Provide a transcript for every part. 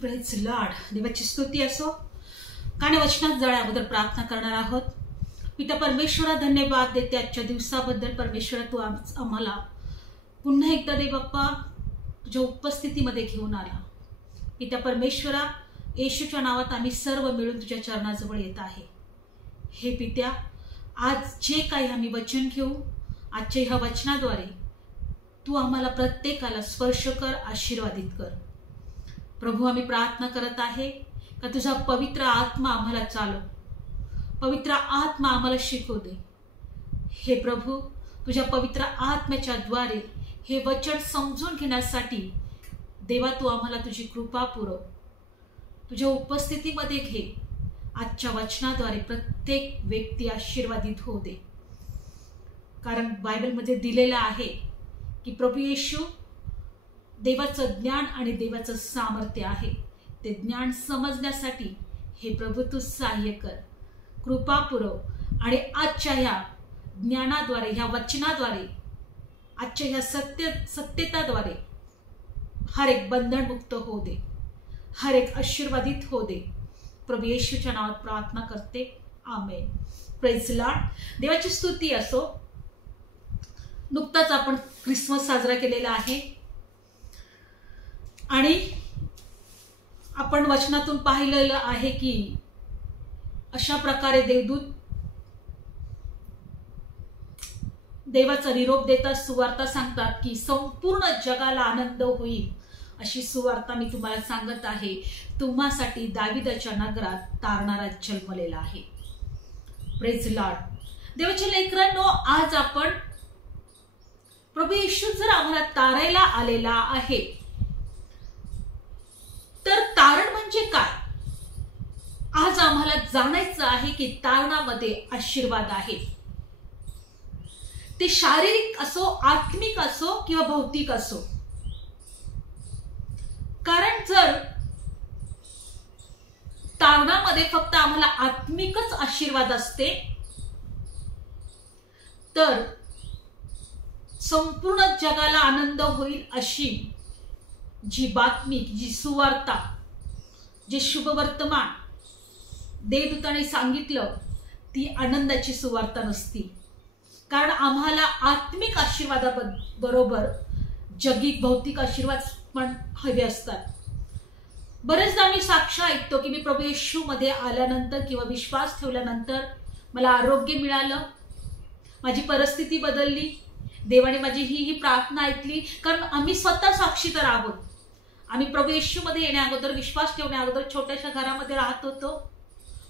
Praise Lord. देवाची स्तुती असो. काने वचनात जाण्या अगोदर प्रार्थना करणार आहोत. पिता परमेश्वरा, धन्यवाद देते आजच्या दिवसाबद्दल. परमेश्वरा, तू आम्हाला पुन्हा एकदा दे बाप्पा तुझ्या उपस्थितीमध्ये घेऊन आला. पिता परमेश्वरा, येशूच्या नावात आम्ही सर्व मिळून तुझ्या चरणाजवळ येत आहे. हे पित्या, आज जे काही आम्ही वचन घेऊ, आजच्या ह्या वचनाद्वारे तू आम्हाला प्रत्येकाला स्पर्श कर, आशीर्वादित कर. प्रभू, आम्ही प्रार्थना करत आहे का तुझा पवित्र आत्मा आम्हाला चालव, पवित्र आत्मा आम्हाला शिकवू दे. हे प्रभू, तुझ्या पवित्र आत्म्याच्या द्वारे हे वचन समजून घेण्यासाठी देवा तू आम्हाला तुझी कृपा पुरव. तुझ्या उपस्थितीमध्ये घे. आजच्या वचनाद्वारे प्रत्येक व्यक्ती आशीर्वादित होऊ दे. कारण बायबलमध्ये दिलेलं आहे की प्रभू येशू देवाचं ज्ञान आणि देवाचं सामर्थ्य आहे. ते ज्ञान समजण्यासाठी हे प्रभू तू सहाय्य कर, कृपा पुरव. आणि आजच्या ह्या ज्ञानाद्वारे, ह्या वचनाद्वारे, आजच्या ह्या सत्यताद्वारे हर एक बंधन मुक्त होऊ दे, हर एक आशीर्वादित होऊ दे. प्रभू येशूच्या नावात प्रार्थना करते, आमेन. Praise Lord. देवाची स्तुती असो. नुकताच आपण ख्रिसमस साजरा केलेला आहे आणि आपण वचनातून पाहिलेलं आहे की अशा प्रकारे देवदूत देवाचा निरोप देतात, सुवार्ता सांगतात की संपूर्ण जगाला आनंद होईल. अशी सुवार्ता मी तुम्हाला सांगत आहे. तुम्हासाठी दाविदाच्या नगरात तारणारा जन्मलेला आहे. Praise Lord. देवाच्या लेकरांनो, आज आपण प्रभू येशू जर आम्हाला तारायला आलेला आहे तर तारण म्हणजे काय, आज आम्हाला जाणायचं आहे की तारणामध्ये आशीर्वाद आहे. ते शारीरिक असो, आत्मिक असो किंवा भौतिक असो. कारण जर तारणामध्ये फक्त आम्हाला आत्मिकच आशीर्वाद असते तर संपूर्ण जगाला आनंद होईल अशी जी बातमी, जी सुवार्ता, जे शुभवर्तमान देवदूताने सांगितलं ती आनंदाची सुवार्ता नसती. कारण आम्हाला आत्मिक आशीर्वादाबरोबर जगिक भौतिक आशीर्वाद पण हवे असतात. बरेचदा मी साक्ष ऐकतो की मी प्रभू येशू मध्ये आल्यानंतर किंवा विश्वास ठेवल्यानंतर मला आरोग्य मिळालं, माझी परिस्थिती बदलली, देवाने माझी ही प्रार्थना ऐकली. कारण आम्ही स्वतः साक्षीदार आहोत. आम्ही प्रभू येशू मध्ये येण्या अगोदर, विश्वास ठेवण्या अगोदर छोट्याशा घरामध्ये राहत होतो,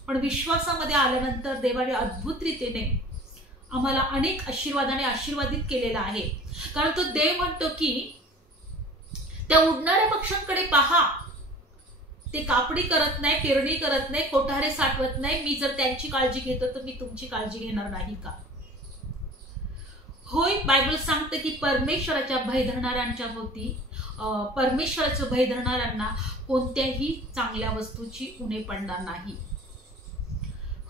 पण विश्वासामध्ये आल्यानंतर देवाने अद्भुत रीतीने आम्हाला अनेक आशीर्वादाने आशीर्वादित केलेला आहे. कारण तो देव म्हणतो की त्या उडणाऱ्या पक्ष्यांकडे पहा, ते कापडी करत नाही, पेरणी करत नाही, कोठारे साठवत नाही. मी जर त्यांची काळजी घेतो तर मी तुमची काळजी घेणार नाही का? होय, बायबल सांगते की परमेश्वराच्या भय धरणाऱ्यांच्या भोवती, परमेश्वराचं भय धरणाऱ्यांना कोणत्याही चांगल्या वस्तूची उणे पडणार नाही.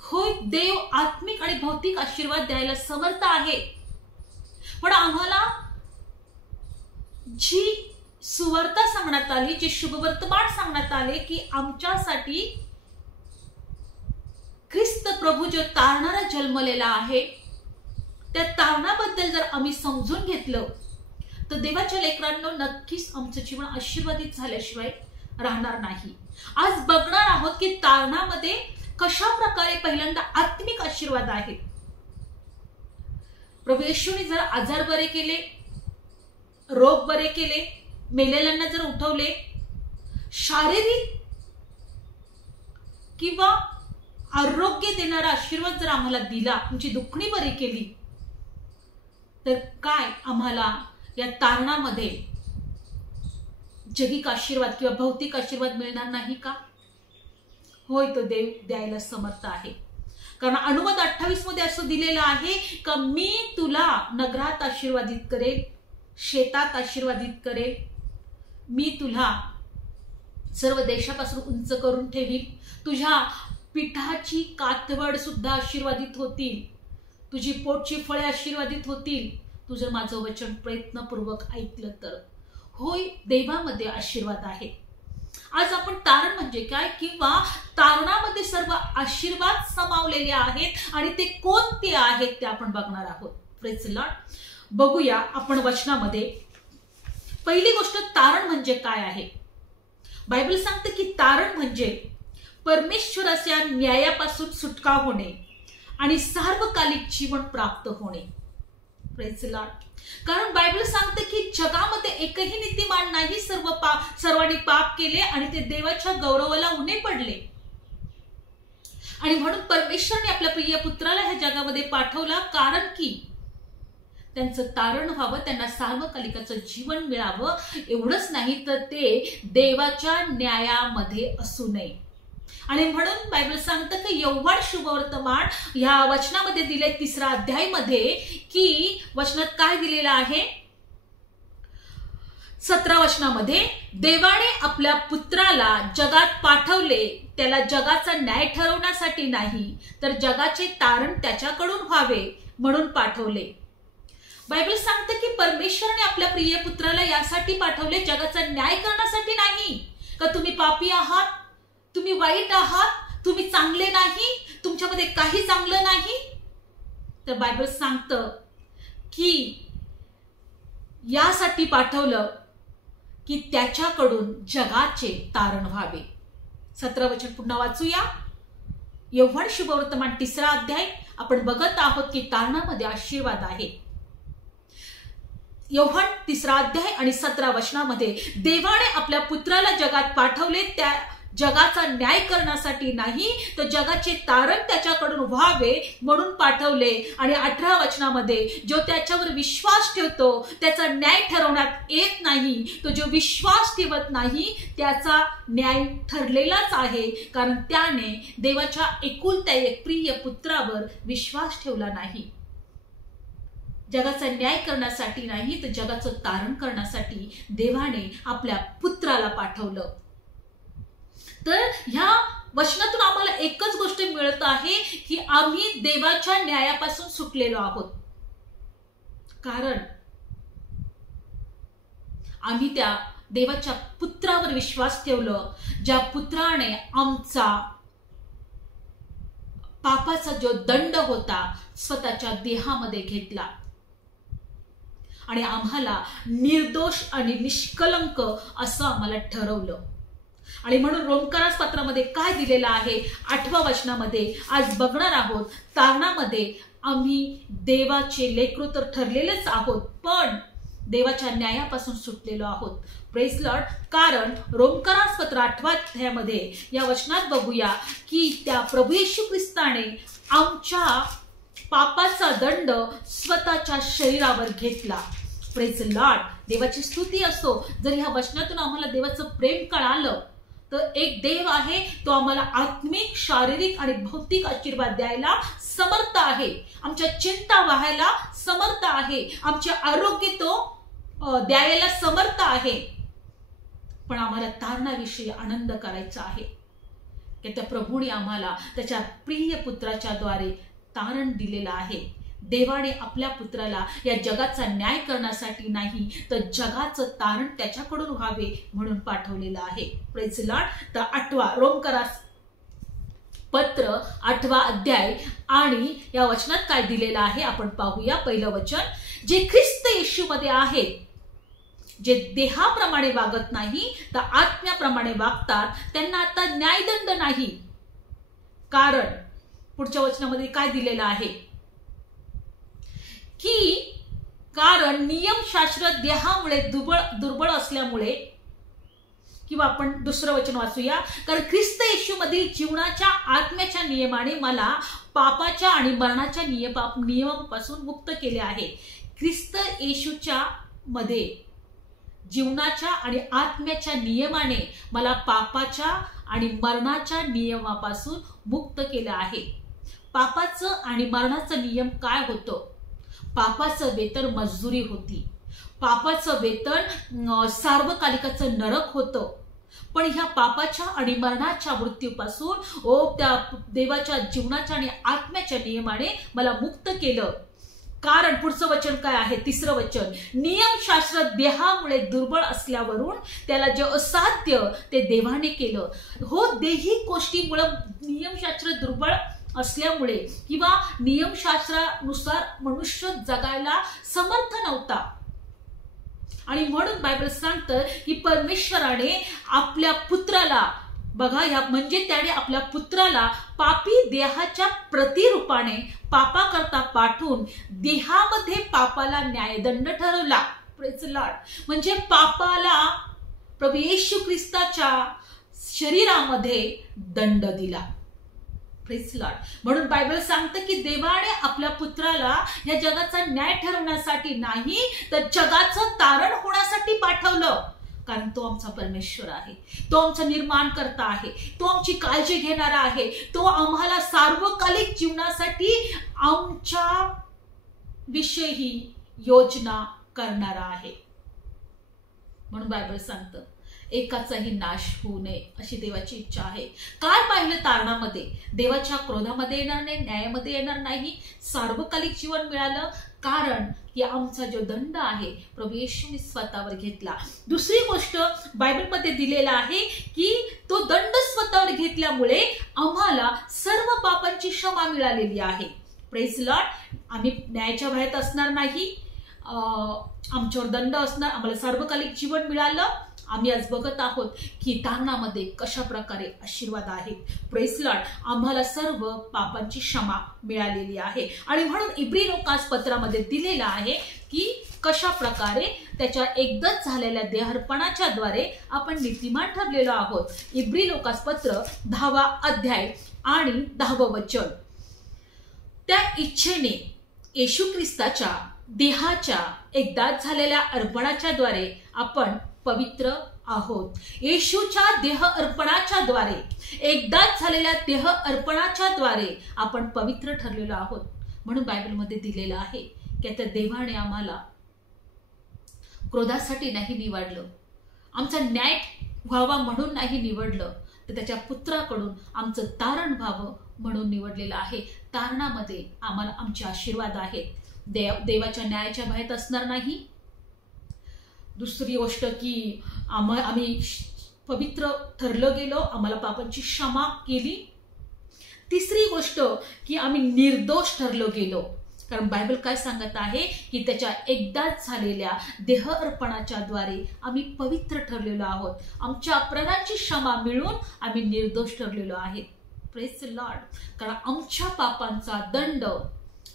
होय, देव आत्मिक आणि भौतिक आशीर्वाद द्यायला समर्थ आहे. पण आम्हाला जी सुवार्ता सांगण्यात आली, जे शुभवर्तमान सांगण्यात आले की आमच्यासाठी ख्रिस्त प्रभू जो तारणारा जन्मलेला आहे, त्या तारणाबद्दल जर आम्ही समजून घेतलं तर देवाच्या लेकरांनो, नक्कीच आमचं जीवन आशीर्वादित झाल्याशिवाय राहणार नाही. आज बघणार आहोत की तारणामध्ये कशा प्रकारे पहिल्यांदा आत्मिक आशीर्वाद आहे. प्रभू येशूने जर आजार बरे केले, रोग बरे केले, मेलेल्यांना जर उठवले, शारीरिक किंवा आरोग्य देणारा आशीर्वाद जर आम्हाला दिला, तुमची दुखणी बरी केली, तर काय आम्हाला या तारणामध्ये जगिक आशीर्वाद किंवा भौतिक आशीर्वाद मिळणार नाही का? होय, तो देव द्यायला समर्थ आहे. कारण अनुवाद 28 मध्ये असं दिलेलं आहे का मी तुला नगरात आशीर्वादित करेल, शेतात आशीर्वादित करेल, मी तुला सर्व देशापासून उंच करून ठेवील, तुझ्या पिठाची कातवड सुद्धा आशीर्वादित होतील, तुझी पोटची फळे आशीर्वादित होतील, तू जर माझं वचन प्रयत्नपूर्वक ऐकलं तर. होय, देवामध्ये आशीर्वाद आहे. आज आपण तारण म्हणजे काय किंवा तारणामध्ये सर्व आशीर्वाद समावलेले आहेत आणि ते कोणते आहेत ते आपण बघणार आहोत. Praise the Lord. बघूया आपण वचनामध्ये. पहिली गोष्ट, तारण म्हणजे काय आहे. बायबल सांगते की तारण म्हणजे परमेश्वराच्या न्यायापासून सुटका होणे आणि सार्वकालिक जीवन प्राप्त होणे. Praise the Lord. कारण बायबल सांगते की जगामध्ये एकही नीतिमान नाही, सर्वांनी पाप केले आणि ते देवाच्या गौरवाला उणे पडले. आणि म्हणून परमेश्वराने आपल्या प्रिय पुत्राला ह्या जगामध्ये पाठवला, कारण की त्यांचं तारण व्हावं, त्यांना सार्वकालिकाचं जीवन मिळावं. एवढंच नाही तर ते देवाच्या न्यायामध्ये असू नये. आणि म्हणून बायबल सांगतं की यौवन शुभवर्तमान ह्या वचनामध्ये दिले 3 अध्यायामध्ये, की वचनात काय दिलेलं आहे 17 वचनामध्ये, देवाने आपल्या पुत्राला जगात पाठवले, त्याला जगाचा न्याय ठरवण्यासाठी नाही तर जगाचे तारण त्याच्याकडून व्हावे म्हणून पाठवले. बायबल सांगतं की परमेश्वराने आपल्या प्रिय पुत्राला यासाठी पाठवले, जगाचा न्याय करण्यासाठी नाही. का तुम्ही पापी आहात, तुम्ही वाईट आहात, तुम्ही चांगले नाही, तुमच्यामध्ये काही चांगलं नाही. तर बायबल सांगतं की यासाठी पाठवलं की त्याच्याकडून जगाचे तारण व्हावे. 17 वचन पुन्हा वाचूया. यौवन शुभवर्तमान 3 अध्याय आपण बघत आहोत की तारणामध्ये आशीर्वाद आहे. यौवन 3 अध्याय आणि 17 वचनामध्ये, देवाने आपल्या पुत्राला जगात पाठवले, त्या जगाचा न्याय करण्यासाठी नाही तर जगाचे तारण त्याच्याकडून व्हावे म्हणून पाठवले. आणि 18 वचनामध्ये, जो त्याच्यावर विश्वास ठेवतो त्याचा न्याय ठरवण्यात येत नाही, तो जो विश्वास ठेवत नाही त्याचा न्याय ठरलेलाच आहे, कारण त्याने देवाच्या एकुलत्या एक प्रिय पुत्रावर विश्वास ठेवला नाही. जगाचा न्याय करण्यासाठी नाही तर जगाचं तारण करण्यासाठी देवाने आपल्या पुत्राला पाठवलं. तर ह्या वचनातून आम्हाला एकच गोष्ट मिळत आहे की आम्ही देवाच्या न्यायापासून सुटलेलो आहोत, कारण आम्ही त्या देवाच्या पुत्रावर विश्वास ठेवलं, ज्या पुत्राने आमचा पापाचा जो दंड होता स्वतःच्या देहामध्ये घेतला आणि आम्हाला निर्दोष आणि निष्कलंक असं आम्हाला ठरवलं. आणि म्हणून रोमकरास पत्रामध्ये काय दिलेलं आहे 8व्या वचनामध्ये आज बघणार आहोत. तारणामध्ये आम्ही देवाचे लेकरू तर ठरलेलेच आहोत, पण देवाच्या न्यायापासून सुटलेलो आहोत. Praise Lord. कारण रोमकरास पत्र 8व्या अध्यायामध्ये या वचनात बघूया की त्या प्रभू येशू ख्रिस्ताने आमच्या पापाचा दंड स्वतःच्या शरीरावर घेतला. Praise Lord. देवाची स्तुती असो. जर ह्या वचनातून आम्हाला देवाचं प्रेम कळालं तर एक देव आहे, तो आम्हाला आत्मिक, शारीरिक आणि भौतिक आशीर्वाद द्यायला समर्थ आहे, आमच्या चिंता व्हायला समर्थ आहे, आमचे आरोग्य तो द्यायला समर्थ आहे. पण आम्हाला तारणाविषयी आनंद करायचा आहे की त्या प्रभूने आम्हाला त्याच्या प्रिय पुत्राच्या द्वारे तारण दिलेलं आहे. देवाने आपल्या पुत्राला या जगाचा न्याय करण्यासाठी नाही तर जगाचं तारण त्याच्याकडून व्हावे म्हणून पाठवलेलं आहे. Praise Lord. तर 8वा रोमकरास पत्र 8वा अध्याय आणि या वचनात काय दिलेलं आहे आपण पाहूया. पहिलं वचन, जे ख्रिस्त येशूमध्ये आहेत, जे देहाप्रमाणे वागत नाही तर आत्म्याप्रमाणे वागतात, त्यांना आता न्यायदंड नाही. कारण पुढच्या वचनामध्ये काय दिलेलं आहे की कारण नियमशास्त्र देहामुळे दुर्बळ असल्यामुळे, किंवा आपण दुसरं वचन वाचूया, कारण ख्रिस्त येशूमधील जीवनाच्या आत्म्याच्या नियमाने मला पापाच्या आणि मरणाच्या नियमापासून मुक्त केले आहे. ख्रिस्त येशूच्या मध्ये जीवनाच्या आणि आत्म्याच्या नियमाने मला पापाच्या आणि मरणाच्या नियमापासून मुक्त केलं आहे. पापाचं आणि मरणाचं नियम काय होतं? पापाचं वेतन मजदुरी होती, पापाचं वेतन सार्वकालिकाचं नरक होतं. पण ह्या पापाच्या आणि मरणाच्या मृत्यूपासून त्या देवाच्या जीवनाच्या आणि आत्म्याच्या नियमाने मला मुक्त केलं. कारण पुढचं वचन काय आहे, तिसरं वचन, नियमशास्त्र देहामुळे दुर्बळ असल्यावरून त्याला जे असाध्य ते देवाने केलं. हो, देही गोष्टीमुळे नियमशास्त्र दुर्बळ असल्यामुळे किंवा नियमशास्त्रानुसार मनुष्य जगायला समर्थ नव्हता. आणि म्हणून बायबल सांगतं की परमेश्वराने आपल्या पुत्राला, बघा या म्हणजे त्याने आपल्या पुत्राला पापी देहाच्या प्रतिरूपाने पापाकरता पाठवून देहामध्ये पापाला न्यायदंड ठरवला. Praise the Lord. म्हणजे पापाला प्रभू येशू ख्रिस्ताच्या शरीरामध्ये दंड दिला. Praise the Lord. म्हणून बायबल सांगतं की देवाने आपल्या पुत्राला या जगाचा न्याय ठरवण्यासाठी नाही तर जगाचं तारण होण्यासाठी पाठवलं. कारण तो आमचा परमेश्वर आहे, तो आमचा निर्माणकर्ता आहे, तो आमची काळजी घेणारा आहे, तो आम्हाला सार्वकालिक जीवनासाठी आमच्या विषयी योजना करणारा आहे. म्हणून बायबल सांगतं एकाचाही नाश होऊ नये अशी देवाची इच्छा आहे. काय पाहिलं तारणामध्ये, देवाच्या क्रोधामध्ये येणार नाही, न्यायामध्ये येणार नाही, सार्वकालिक जीवन मिळालं. कारण की आमचा जो दंड आहे प्रभू येशूने स्वतःवर घेतला. दुसरी गोष्ट बायबलमध्ये दिलेला आहे की तो दंड स्वतःवर घेतल्यामुळे आम्हाला सर्व पापांची क्षमा मिळालेली आहे. Praise Lord. आम्ही न्यायाच्या भयात असणार नाही, आमच्यावर दंड असणार, आम्हाला सार्वकालिक जीवन मिळालं. आम्ही आज बघत आहोत की तारणामध्ये कशा प्रकारे आशीर्वाद आहेत. Praise Lord. आम्हाला सर्व पापांची क्षमा मिळालेली आहे. आणि म्हणून इब्री लोकास पत्रामध्ये दिलेला आहे की कशा प्रकारे त्याच्या एकदाच झालेल्या देहार्पणाच्या द्वारे आपण नीतिमान ठरलेलो आहोत. इब्री लोकास पत्र 10वा अध्याय आणि 10वं वचन. त्या इच्छेने येशू ख्रिस्ताच्या देहाच्या एकदाच झालेल्या अर्पणाच्या द्वारे आपण पवित्र आहोत. येशूच्या देह अर्पणाच्या द्वारे, एकदाच झालेल्या देह अर्पणाच्या द्वारे आपण पवित्र ठरलेलो आहोत. म्हणून बायबलमध्ये दिलेलं आहे की त्या देवाने आम्हाला क्रोधासाठी नाही निवडलं, आमचा न्याय व्हावा म्हणून नाही निवडलं, तर त्याच्या पुत्राकडून आमचं तारण व्हावं म्हणून निवडलेलं आहे. तारणामध्ये आम्हाला आमचे आशीर्वाद आहेत. देवाच्या न्यायाच्या भयात असणार नाही. दुसरी गोष्ट की आम्ही पवित्र ठरलो गेलो, आम्हाला पापांची क्षमा केली. तिसरी गोष्ट की आम्ही निर्दोष ठरलो गेलो. कारण बायबल काय सांगत आहे की त्याच्या एकदाच झालेल्या देह अर्पणाच्या द्वारे आम्ही पवित्र ठरलेलो आहोत. आमच्या अपराधांची क्षमा मिळून आम्ही निर्दोष ठरलेलो आहे. Praise the Lord. कारण आमच्या पापांचा दंड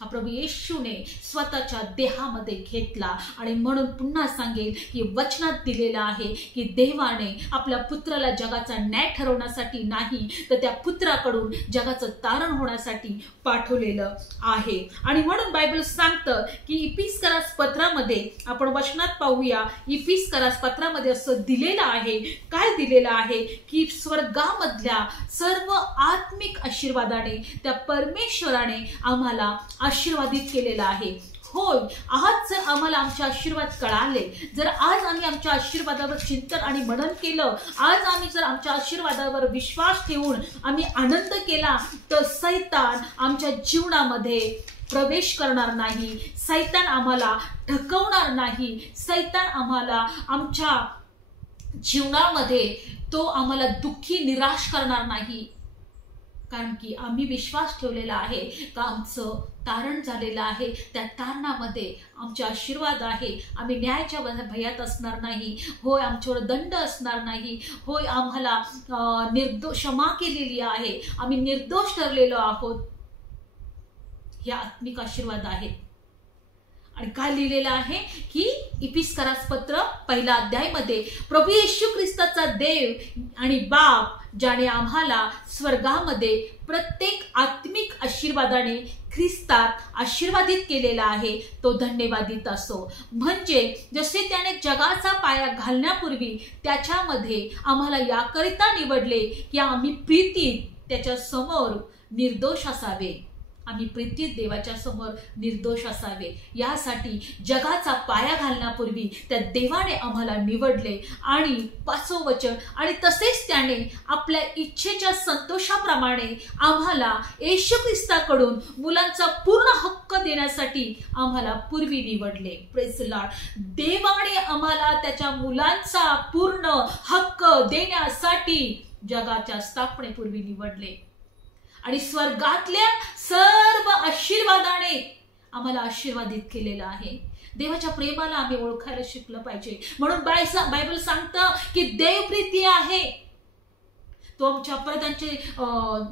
हा प्रभू येशूने स्वतःच्या देहामध्ये घेतला. आणि म्हणून पुन्हा सांगेल की वचनात दिलेलं आहे की देवाने आपल्या पुत्राला जगाचा न्याय ठरवण्यासाठी नाही तर त्या पुत्राकडून जगाचं तारण होण्यासाठी पाठवलेलं आहे. आणि म्हणून बायबल सांगतं की इफिसकरास पत्रामध्ये आपण वचनात पाहूया. इफिसकरास पत्रामध्ये असं दिलेलं आहे, काय दिलेलं आहे की स्वर्गामधल्या सर्व आत्मिक आशीर्वादाने त्या परमेश्वराने आम्हाला आशीर्वादित केलेला आहे. होय, आज जर आम्हाला आमचे आशीर्वाद कळाले, जर आज आम्ही आमच्या आशीर्वादावर चिंतन आणि मनन केलं, आज आम्ही जर आमच्या आशीर्वादावर विश्वास ठेवून आम्ही आनंद केला, तर सैतान आमच्या जीवनामध्ये प्रवेश करणार नाही, सैतान आम्हाला ढकवणार नाही, सैतान आम्हाला आमच्या जीवनामध्ये तो आम्हाला दुःखी निराश करणार नाही. कारण की आम्ही विश्वास ठेवलेला आहे का आमचं तारण झालेलं आहे. त्या तारणामध्ये आमचे आशीर्वाद आहे. आम्ही न्यायाच्या भयात असणार नाही. होय, आमच्यावर दंड असणार नाही. होय, आम्हाला क्षमा केलेली आहे. आम्ही निर्दोष ठरलेलो आहोत. हे आत्मिक आशीर्वाद आहेत. आणि काय लिहिलेलं आहे की इफिसकरास पत्र 1 अध्यायमध्ये प्रभू येशू ख्रिस्ताचा देव आणि बाप ज्याने आम्हाला स्वर्गामध्ये प्रत्येक आत्मिक आशीर्वादाने ख्रिस्तात आशीर्वादित केलेला आहे, तो धन्यवादित असो. म्हणजे जसे त्याने जगाचा पाया घालण्यापूर्वी त्याच्यामध्ये आम्हाला याकरिता निवडले की आम्ही प्रीतीत त्याच्या समोर निर्दोष असावे. आम्ही प्रीतीत देवाच्या समोर निर्दोष असावे यासाठी जगाचा पाया घालण्यापूर्वी त्या देवाने आम्हाला निवडले आणि 5वं वचन, आणि तसेच त्याने आपल्या इच्छेच्या संतोषाप्रमाणे आम्हाला येशू ख्रिस्ताकडून मुलांचा पूर्ण हक्क देण्यासाठी आम्हाला पूर्वी निवडले. Praise the Lord. देवाने आम्हाला त्याच्या मुलांचा पूर्ण हक्क देण्यासाठी जगाच्या स्थापनेपूर्वी निवडले आणि स्वर्गातल्या सर्व आशीर्वादाने आम्हाला आशीर्वादित केलेलं आहे. देवाच्या प्रेमाला आम्ही ओळखायला शिकलं पाहिजे. म्हणून बायबल सांगतं की देव प्रीती आहे. तो आमच्या अपराधांचे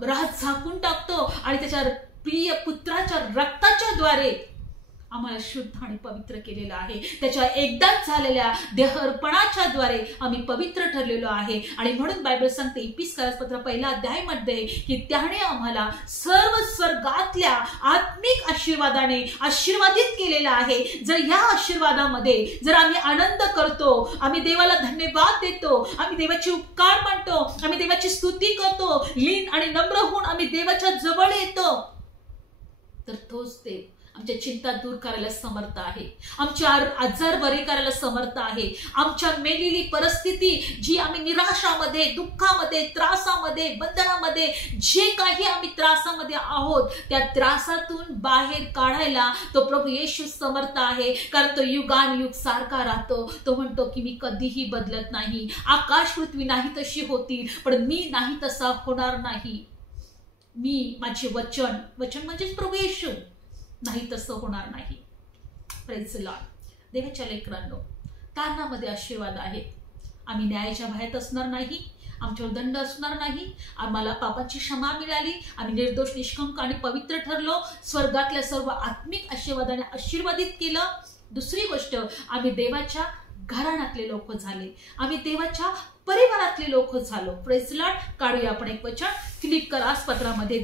राज झाकून टाकतो आणि त्याच्या प्रिय पुत्राच्या रक्ताच्या द्वारे आम्हाला शुद्ध आणि पवित्र केलेलं आहे. त्याच्या एकदाच झालेल्या देहर्पणाच्या द्वारे आम्ही पवित्र ठरलेलो आहे. आणि म्हणून बायबल सांगते इफिसकारास पहिला अध्यायामध्ये की त्याने आम्हाला सर्व स्वर्गातल्या आत्मिक आशीर्वादाने आशीर्वादित केलेलं आहे. जर या आशीर्वादामध्ये जर आम्ही आनंद करतो, आम्ही देवाला धन्यवाद देतो, आम्ही देवाचे उपकार मानतो, आम्ही देवाची स्तुती करतो, लीन आणि नम्र होऊन आम्ही देवाच्या जवळ येतो, तर तोच देव आमच्या चिंता दूर करायला समर्थ आहे, आमचे आजार बरे करायला समर्थ आहे. आमच्या मेलेली परिस्थिती जी आम्ही निराशामध्ये, दुःखामध्ये, त्रासामध्ये, बंधनामध्ये जे काही आम्ही त्रासामध्ये आहोत त्या त्रासातून बाहेर काढायला तो प्रभू येशू समर्थ आहे. कारण तो युगानुयुग सारखा राहतो. तो म्हणतो की मी कधीही बदलत नाही. आकाश पृथ्वी नाही तशी होतील पण मी नाही तसा होणार नाही. मी माझे वचन म्हणजेच प्रभू येशू नाही तसं होणार नाही. Praise the Lord. देवाच्या लेकरांनो, तारणामध्ये आशीर्वाद आहेत. आम्ही न्यायाच्या भयात असणार नाही, आमच्यावर दंड असणार नाही, आम्हाला पापाची क्षमा मिळाली, आम्ही निर्दोष, निष्कंक आणि पवित्र ठरलो, स्वर्गातल्या सर्व आत्मिक आशीर्वादाने आशीर्वादित केलं. दुसरी गोष्ट, आम्ही देवाच्या घराण्यातले लोक झाले, आम्ही देवाच्या परिवारातले लोक झालो. Praise the Lord. काढूया आपण एक वचन फिलिप्पिकरास पत्रामध्ये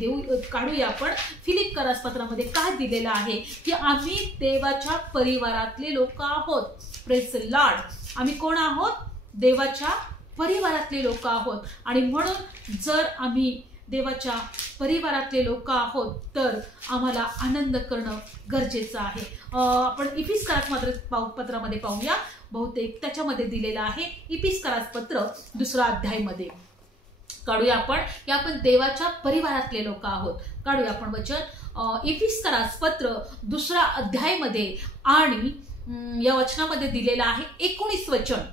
काढूया आपण. फिलिप्पिकरास पत्रामध्ये काय दिलेलं आहे की आम्ही देवाच्या परिवारातले लोक आहोत. Praise the Lord. आम्ही कोण आहोत? देवाच्या परिवारातले लोक आहोत. आणि म्हणून जर आम्ही देवाच्या परिवारातले लोक आहोत तर आम्हाला आनंद करणं गरजेचं आहे. आपण इफिसकारास पत्रामध्ये पाहूया. बहुतेक त्याच्यामध्ये दिलेलं आहे. इफिसकारास पत्र 2 अध्यायामध्ये काढूया आपण की आपण देवाच्या परिवारातले लोक आहोत. काढूया आपण वचन इफिसकारास पत्र 2 अध्यायामध्ये आणि या वचनामध्ये दिलेलं आहे 19 वचन.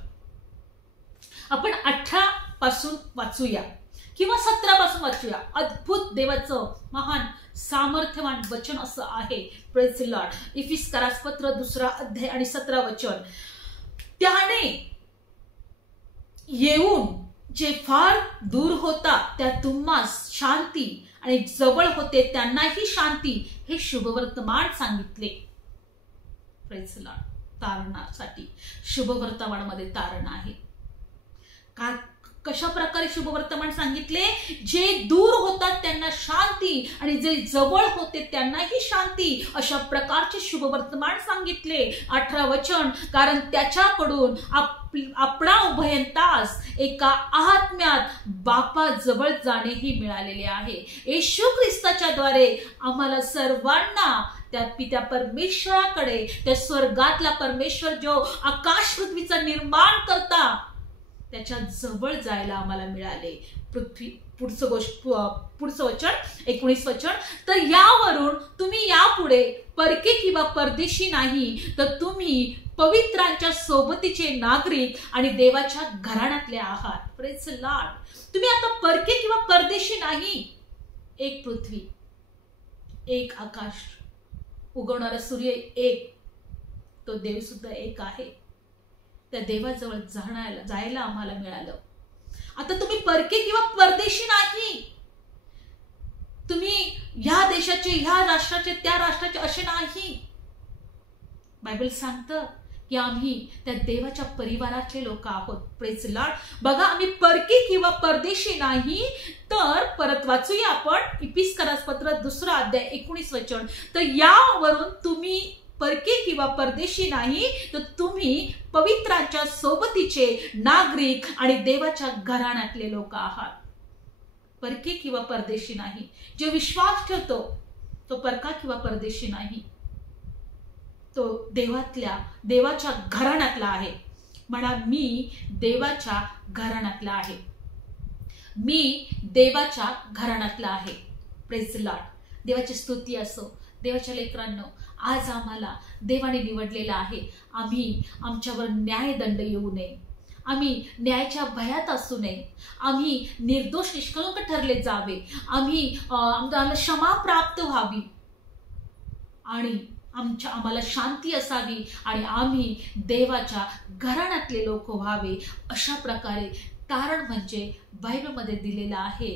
आपण 18 पासून वाचूया किंवा 17 पासून वाचूया. अद्भुत देवाचं महान सामर्थ्यवान वचन असं आहे. Praise the Lord. इफिसकारास पत्र 2 अध्याय आणि 17 वचन. त्याने येऊन जे फार दूर होता त्या तुम्हास शांती आणि जवळ होते त्यांनाही शांती हे शुभवर्तमान सांगितले. Praise the Lord. तारणासाठी शुभवर्तमानामध्ये तारण आहे. कशा प्रकारे शुभवर्तमान सांगितले? जे दूर होतात त्यांना शांती आणि जे जवळ होते त्यांनाही शांती, अशा प्रकारचे शुभवर्तमान सांगितले. 18 वचन. कारण त्याच्याकडून आपणा उभयंतास एका आत्म्यात बापा जवळ जाणेही मिळालेले आहे. येशू ख्रिस्ताच्या द्वारे आम्हाला सर्वांना त्या पित्या परमेश्वराकडे, त्या स्वर्गातला परमेश्वर जो आकाश पृथ्वीचा निर्माण करता त्याच्या जवळ जायला आम्हाला मिळाले. पुढचं वचन 19 वचन. तर यावरून तुम्ही यापुढे परके किंवा परदेशी नाही तर तुम्ही पवित्रांच्या सोबतीचे नागरिक आणि देवाच्या घराण्यातले आहात. Praise the Lord. तुम्ही आता परके किंवा परदेशी नाही. एक पृथ्वी, एक आकाश, उगवणारा सूर्य एक, तो देव सुद्धा एक आहे. त्या देवाजवळ जायला आम्हाला मिळालं. आता तुम्ही परके किंवा परदेशी नाही. तुम्ही ह्या देशाचे, ह्या राष्ट्राचे, त्या राष्ट्राचे असे नाही. बायबल सांगतं की आम्ही त्या देवाच्या परिवारातले लोक आहोत. Praise the Lord. बघा, आम्ही परके किंवा परदेशी नाही तर परत वाचूया आपण इफिसकारास पत्र 2 अध्याय 19 वचन. तर यावरून तुम्ही परके किंवा परदेशी नाही तर तुम्ही पवित्रांच्या सोबतीचे नागरिक आणि देवाच्या घराण्यातले लोक आहात. परके किंवा परदेशी नाही. जे विश्वास ठेवतो तो परका किंवा परदेशी नाही, तो देवाच्या घराण्यातला आहे. म्हणा, मी देवाच्या घराण्यातला आहे. मी देवाच्या घराण्यातला आहे. Praise Lord. देवाची स्तुती असो. देवाच्या लेकरांनो, आज आम्हाला देवाने निवडलेला आहे. आम्ही आमच्यावर न्यायदंड येऊ नये, आम्ही न्यायाच्या भयात असू नये, आम्ही निर्दोष निष्कलंक ठरले जावे, आम्हाला क्षमा प्राप्त व्हावी आणि आम्हाला शांती असावी आणि आम्ही देवाच्या घराण्यातले लोक व्हावे. अशा प्रकारे तारण म्हणजे बायबलमध्ये दिलेलं आहे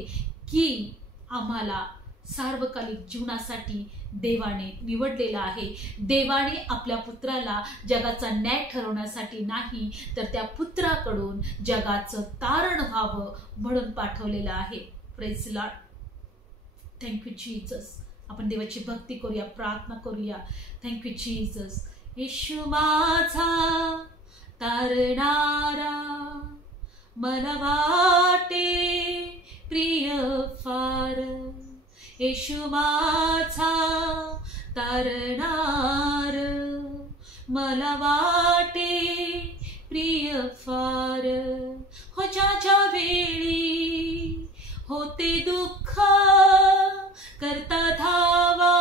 की आम्हाला सार्वकालिक जीवनासाठी देवाने निवडलेला आहे. देवाने आपल्या पुत्राला जगाचा न्याय ठरवण्यासाठी नाही, तर त्या पुत्राकडून जगाचं तारण व्हावं म्हणून पाठवलेलं आहे. Praise Lord. Thank you Jesus. आपण देवाची भक्ती करूया, प्रार्थना करूया. Thank you Jesus. येशू माझा तारणारा, मला वाटे प्रिय फार. येशू माझा तारणार, मला वाटे प्रिय फार. हो ज्या वेळी होते दुःख, करता धावा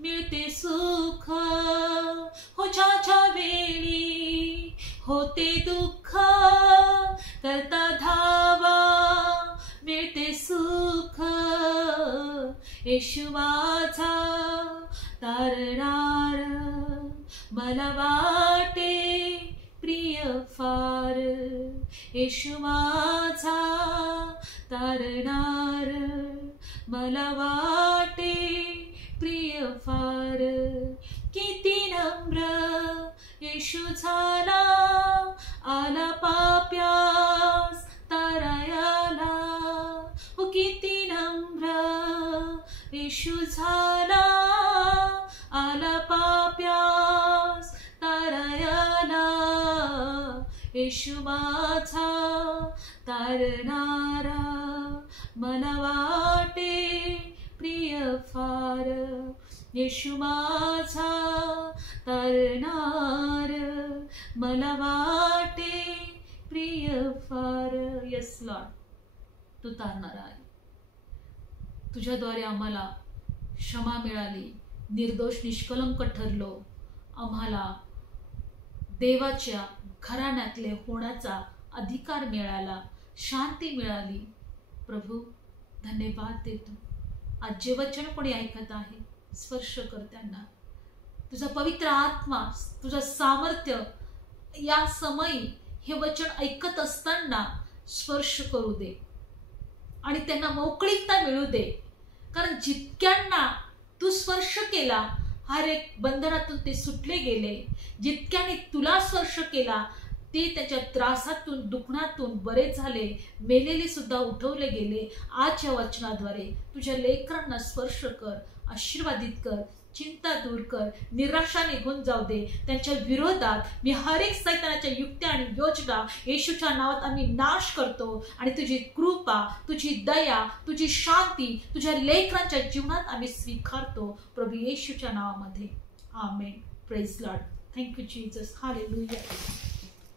मिळते सुख. हो ज्या वेळी होते दुःख, करता धावा मिळते सुख. येशू माझा तारणार, मला वाटे प्रिय फार. येशू माझा तारणार, मला वाटे प्रिय फार. किती नम्र येशू झाला, आला पाप्यास तारायाला. हो किती नम्र येशू झाला, आला पाप्यास तारायाला. येशू माझा तारणारा, मला वाटे प्रिय फार. येशू माझा तारणार, मला वाटे प्रिय फार. येस लॉर्ड, तू तारणारा आहे. तुझ्याद्वारे आम्हाला क्षमा मिळाली, निर्दोष निष्कलंक ठरलो, आम्हाला देवाच्या घराण्यातले होण्याचा अधिकार मिळाला, शांती मिळाली. प्रभू धन्यवाद देतो. आज जे वचन कोणी ऐकत आहे, स्पर्श कर त्यांना. तुझा पवित्र आत्मा, तुझं सामर्थ्य या समयी हे वचन ऐकत असताना स्पर्श करू दे आणि त्यांना मोकळीकता मिळू दे. कारण जितक्यांना तू स्पर्श केला, हर एक बंधनातून ते सुटले गेले. जितक्याने तुला स्पर्श केला, ते त्याच्या त्रासातून, दुखण्यातून बरे झाले. मेलेले सुद्धा उठवले गेले. आजच्या वचनाद्वारे तुझ्या लेकरांना स्पर्श कर, आशीर्वादित कर, चिंता दूर कर, निराशा निघून जाऊ दे. त्यांच्या विरोधात मी हर एक सैतानाच्या युक्त्या आणि योजना येशूच्या नावात आम्ही नाश करतो आणि तुझी कृपा, तुझी दया, तुझी शांती तुझ्या लेकरांच्या जीवनात आम्ही स्वीकारतो प्रभू येशूच्या नावामध्ये. Amen. Praise Lord. Thank you Jesus. Hallelujah.